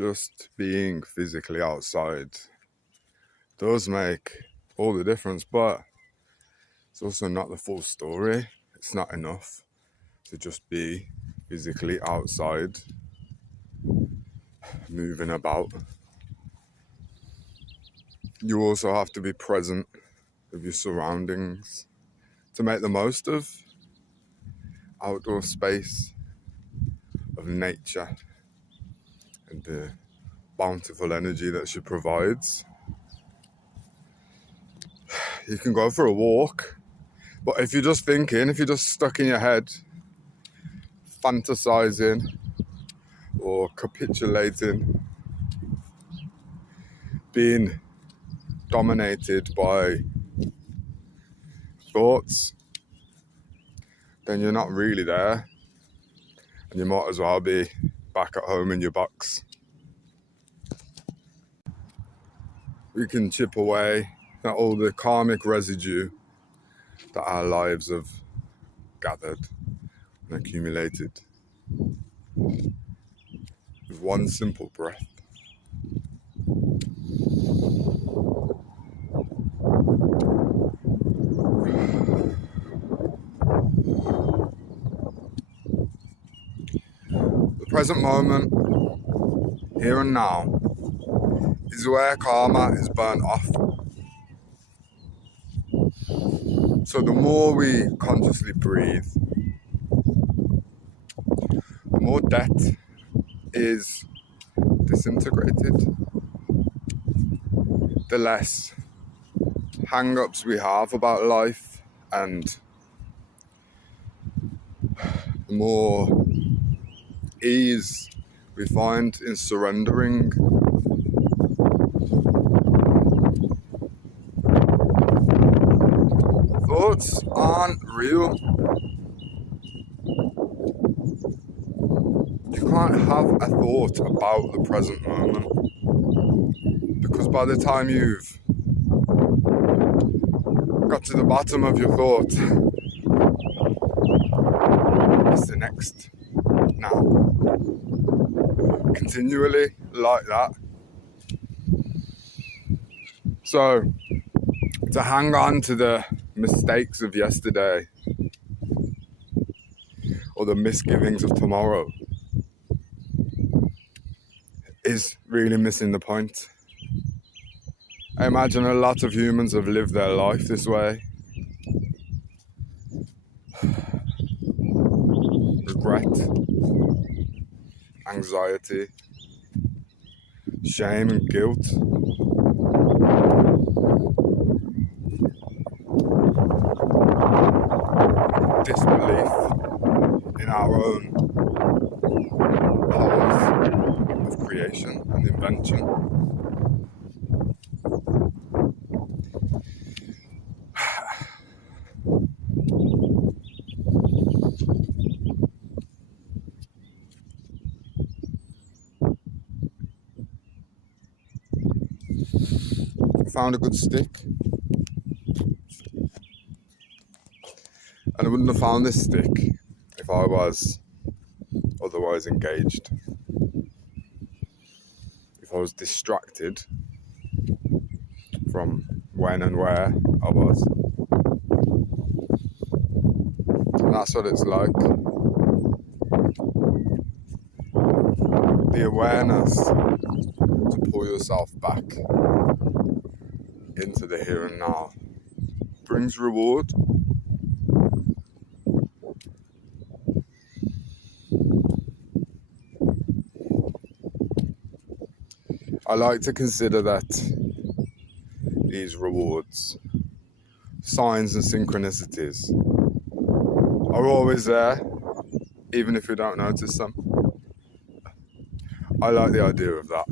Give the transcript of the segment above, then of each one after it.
just being physically outside does make all the difference, but it's also not the full story. It's not enough to just be physically outside, moving about. You also have to be present with your surroundings to make the most of outdoor space, of nature, and the bountiful energy that she provides. You can go for a walk, but if you're just thinking, if you're just stuck in your head, fantasizing or capitulating, being dominated by thoughts, then you're not really there, and you might as well be back at home in your box. We can chip away at all the karmic residue that our lives have gathered and accumulated with one simple breath. The present moment, here and now, is where karma is burnt off. So the more we consciously breathe, the more debt is disintegrated, the less hang-ups we have about life, and the more ease we find in surrendering. Thoughts aren't real. You can't have a thought about the present moment, because by the time you've got to the bottom of your thought, it's the next now. Continually like that. So to hang on to the mistakes of yesterday or the misgivings of tomorrow is really missing the point. I imagine a lot of humans have lived their life this way. Regret, anxiety, shame and guilt. Disbelief in our own powers of creation and invention. Found a good stick, and I wouldn't have found this stick if I was otherwise engaged, if I was distracted from when and where I was. And that's what it's like. The awareness to pull yourself back into the here and now brings reward. I like to consider that these rewards, signs and synchronicities, are always there, even if we don't notice them. I like the idea of that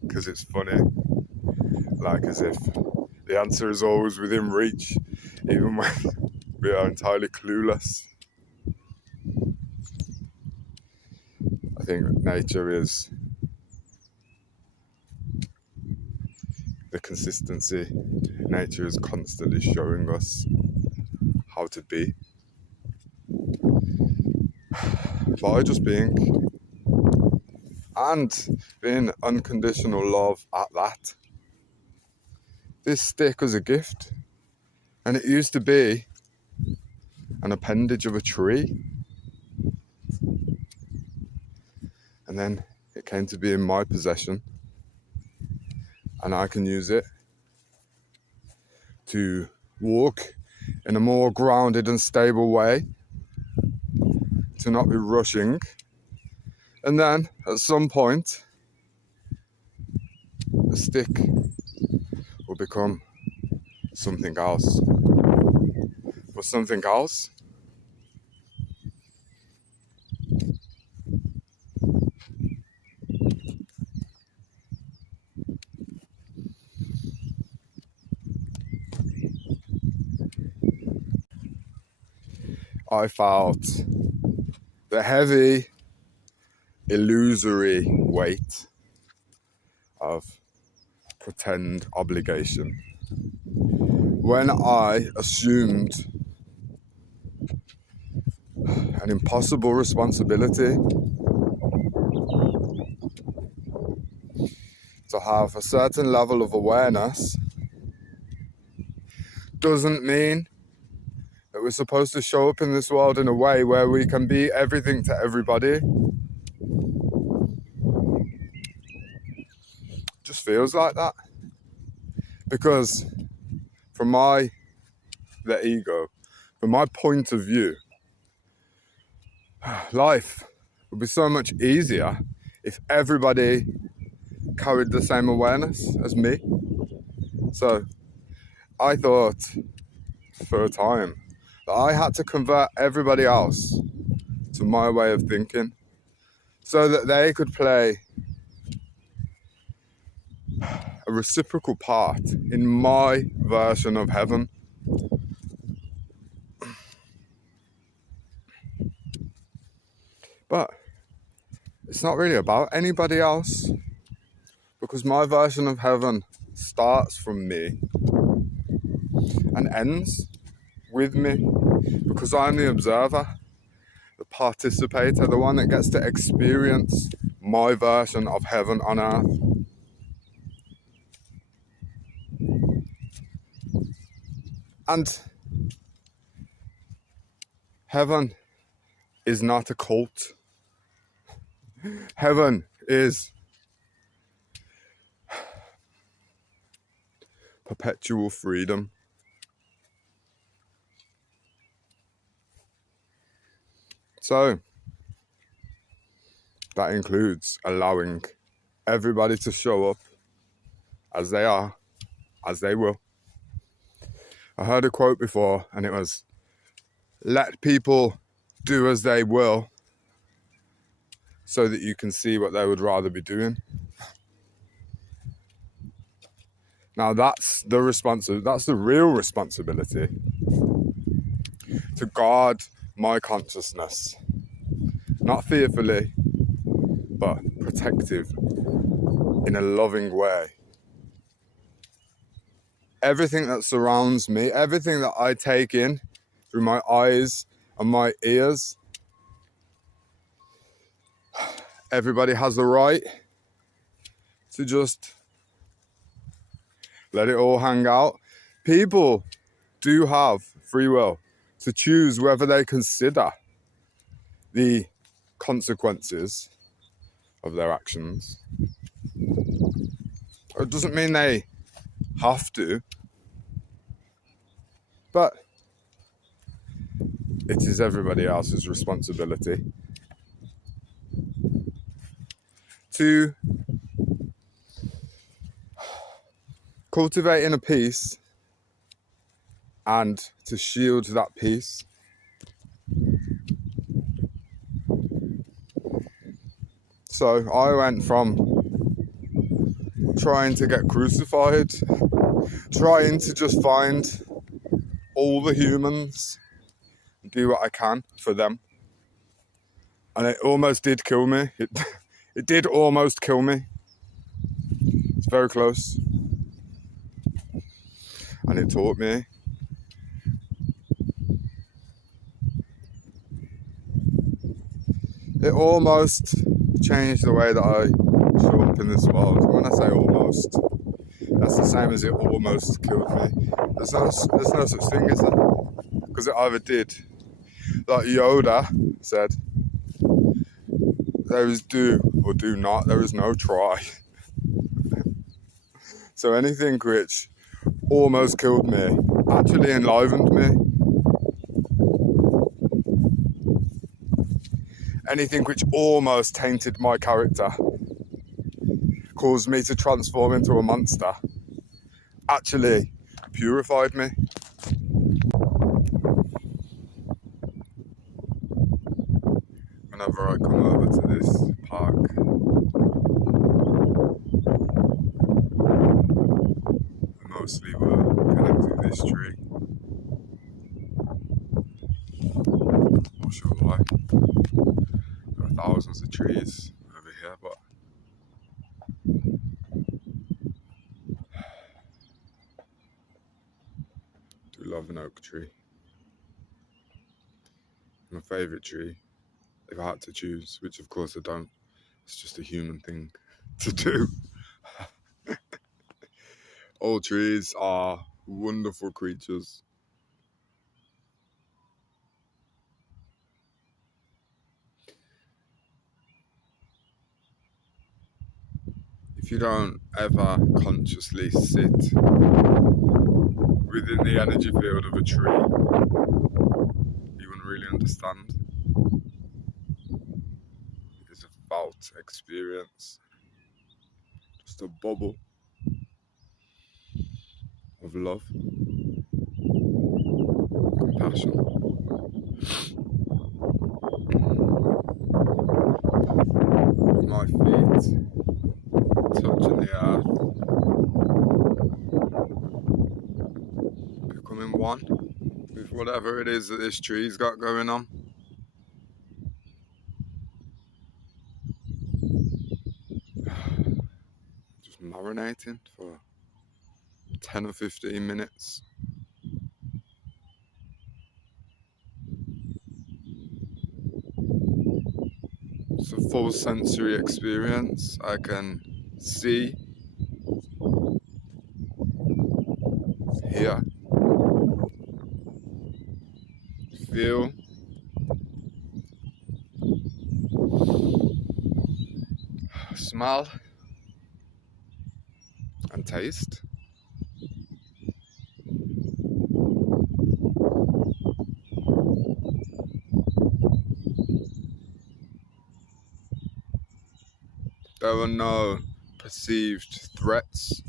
because it's funny, like as if the answer is always within reach, even when we are entirely clueless. I think nature is the consistency. Nature is constantly showing us how to be by just being and being unconditional love at that. This stick was a gift, and it used to be an appendage of a tree, and then it came to be in my possession, and I can use it to walk in a more grounded and stable way, to not be rushing. And then at some point, the stick will become something else. But something else I felt the heavy, illusory weight of pretend obligation when I assumed an impossible responsibility to have a certain level of awareness. Doesn't mean that we're supposed to show up in this world in a way where we can be everything to everybody. Just feels like that. Because from the ego, from my point of view, life would be so much easier if everybody carried the same awareness as me. So I thought for a time that I had to convert everybody else to my way of thinking so that they could play a reciprocal part in my version of heaven. But it's not really about anybody else, because my version of heaven starts from me and ends with me, because I'm the observer, the participator, the one that gets to experience my version of heaven on earth. And heaven is not a cult. Heaven is perpetual freedom. So that includes allowing everybody to show up as they are, as they will. I heard a quote before, and it was, let people do as they will so that you can see what they would rather be doing. Now that's the real responsibility, to guard my consciousness, not fearfully, but protective in a loving way. Everything that surrounds me, everything that I take in through my eyes and my ears, everybody has the right to just let it all hang out. People do have free will to choose whether they consider the consequences of their actions. It doesn't mean they have to, but it is everybody else's responsibility to cultivate inner peace and to shield that peace. So I went from trying to get crucified, trying to just find all the humans, do what I can for them. And it almost did kill me. It did almost kill me. It's very close. And it taught me it almost changed the way that I show up in this world. And when I say almost, that's the same as it almost killed me. There's no such thing as that, because it either did. Like Yoda said, there is do or do not, there is no try. So anything which almost killed me actually enlivened me. Anything which almost tainted my character, caused me to transform into a monster, actually purified me. Whenever I come over to this park, I mostly were connected with this tree. Not sure why. There are thousands of trees over here, but I do love an oak tree. My favourite tree, if I had to choose, which of course I don't, it's just a human thing to do. All trees are wonderful creatures. If you don't ever consciously sit within the energy field of a tree, you wouldn't really understand. It's a felt experience, just a bubble of love, compassion. With my feet touching the earth, becoming one with whatever it is that this tree's got going on. Just marinating for 10 or 15 minutes. It's a full sensory experience. I can see, hear, feel, smell, and taste. There were no perceived threats.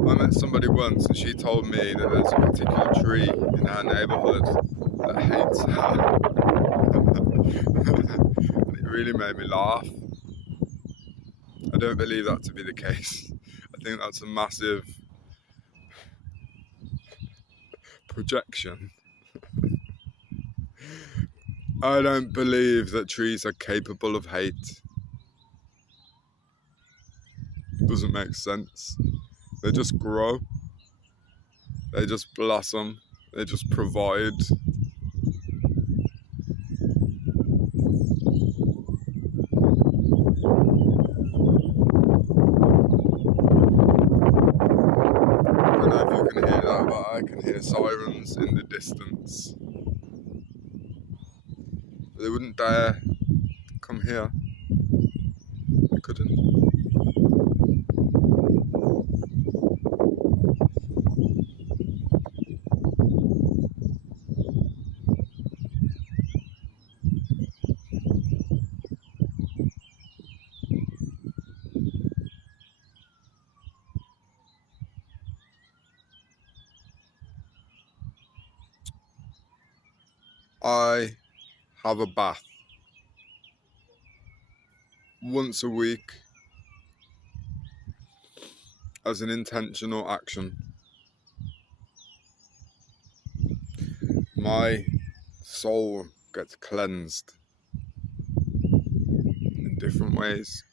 I met somebody once and she told me that there's a particular tree in our neighbourhood that hates her. And it really made me laugh. I don't believe that to be the case. I think that's a massive projection. I don't believe that trees are capable of hate. It doesn't make sense. They just grow. They just blossom. They just provide. I don't know if you can hear that, but I can hear sirens in the distance. They wouldn't dare come here. They couldn't. I have a bath once a week as an intentional action. My soul gets cleansed different ways.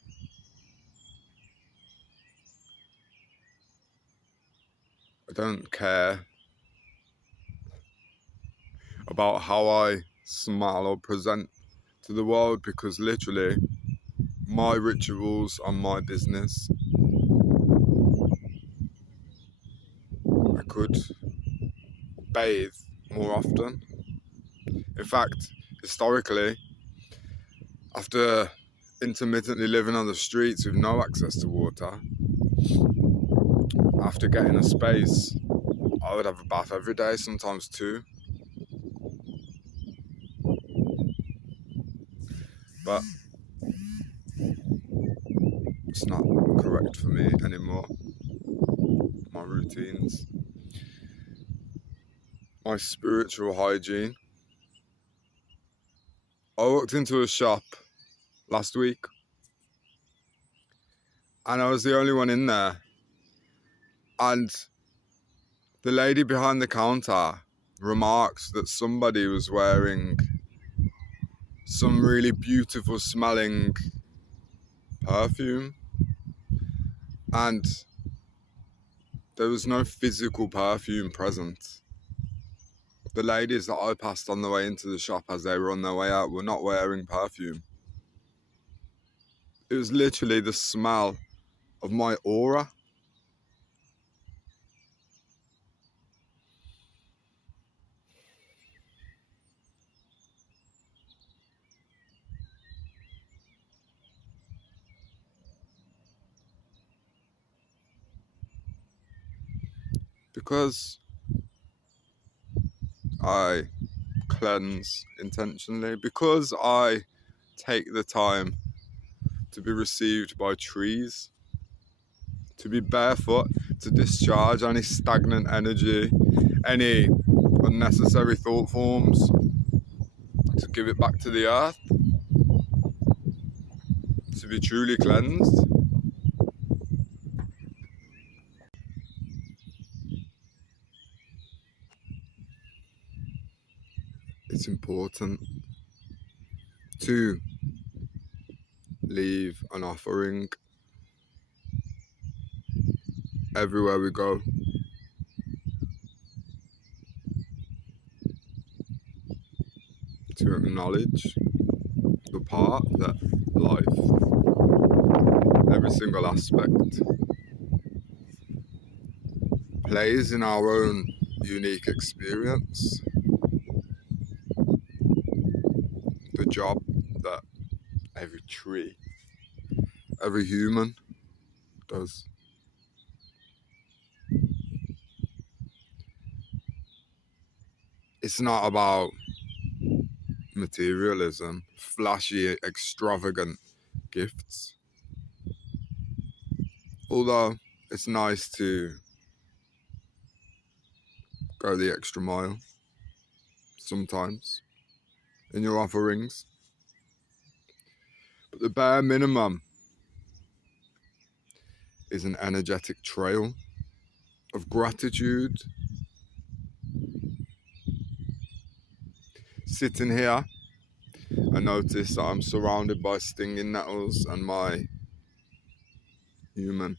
I don't care about how I smile or present to the world, because literally my rituals are my business. I could bathe more often. In fact, historically, after intermittently living on the streets with no access to water, after getting a space, I would have a bath every day, sometimes two. But it's not correct for me anymore. My routines, my spiritual hygiene. I walked into a shop last week and I was the only one in there. And the lady behind the counter remarked that somebody was wearing some really beautiful smelling perfume, and there was no physical perfume present. The ladies that I passed on the way into the shop as they were on their way out were not wearing perfume. It was literally the smell of my aura. Because I cleanse intentionally, because I take the time to be received by trees, to be barefoot, to discharge any stagnant energy, any unnecessary thought forms, to give it back to the earth, to be truly cleansed. It's important to leave an offering everywhere we go, to acknowledge the part that life, every single aspect, plays in our own unique experience. The job that every tree, every human does. It's not about materialism, flashy, extravagant gifts. Although it's nice to go the extra mile sometimes in your offerings. But the bare minimum is an energetic trail of gratitude. Sitting here, I notice that I'm surrounded by stinging nettles, and my human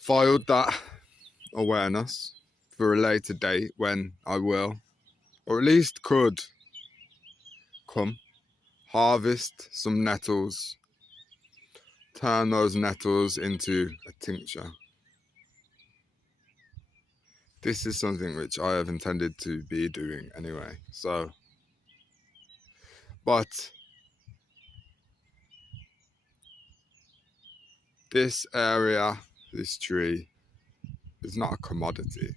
filed that awareness for a later date when I will, or at least could, come harvest some nettles, turn those nettles into a tincture. This is something which I have intended to be doing anyway, but this area, this tree, is not a commodity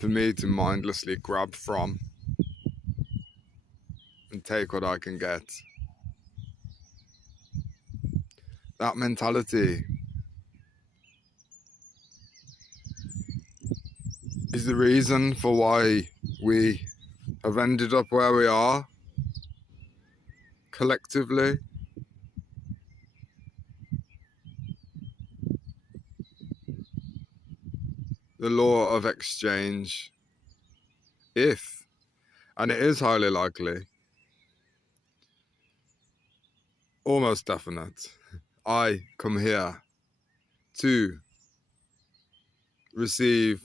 for me to mindlessly grab from and take what I can get. That mentality is the reason for why we have ended up where we are collectively. The law of exchange, if, and it is highly likely, almost definite. I come here to receive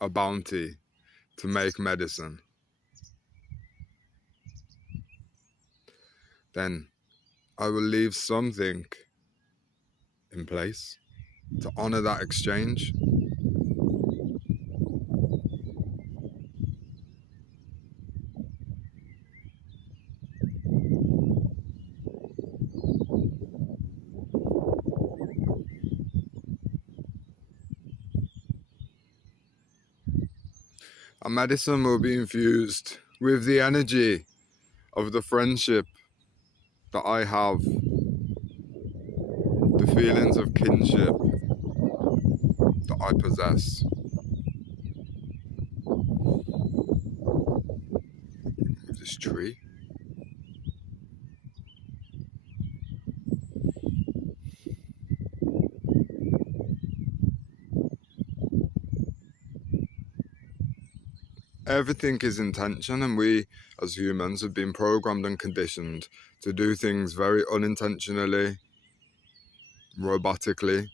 a bounty to make medicine. Then I will leave something in place to honor that exchange. A medicine will be infused with the energy of the friendship that I have, the feelings of kinship that I possess. With this tree. Everything is intention, and we as humans have been programmed and conditioned to do things very unintentionally, robotically,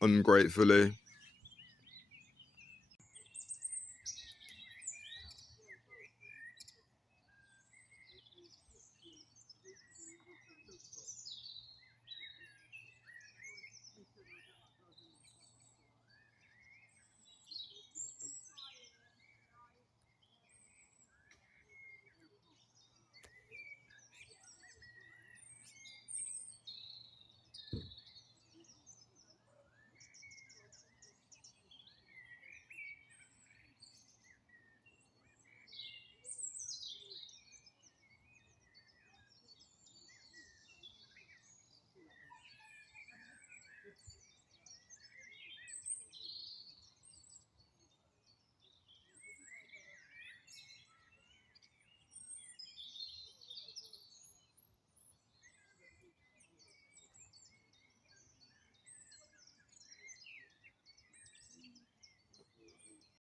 ungratefully,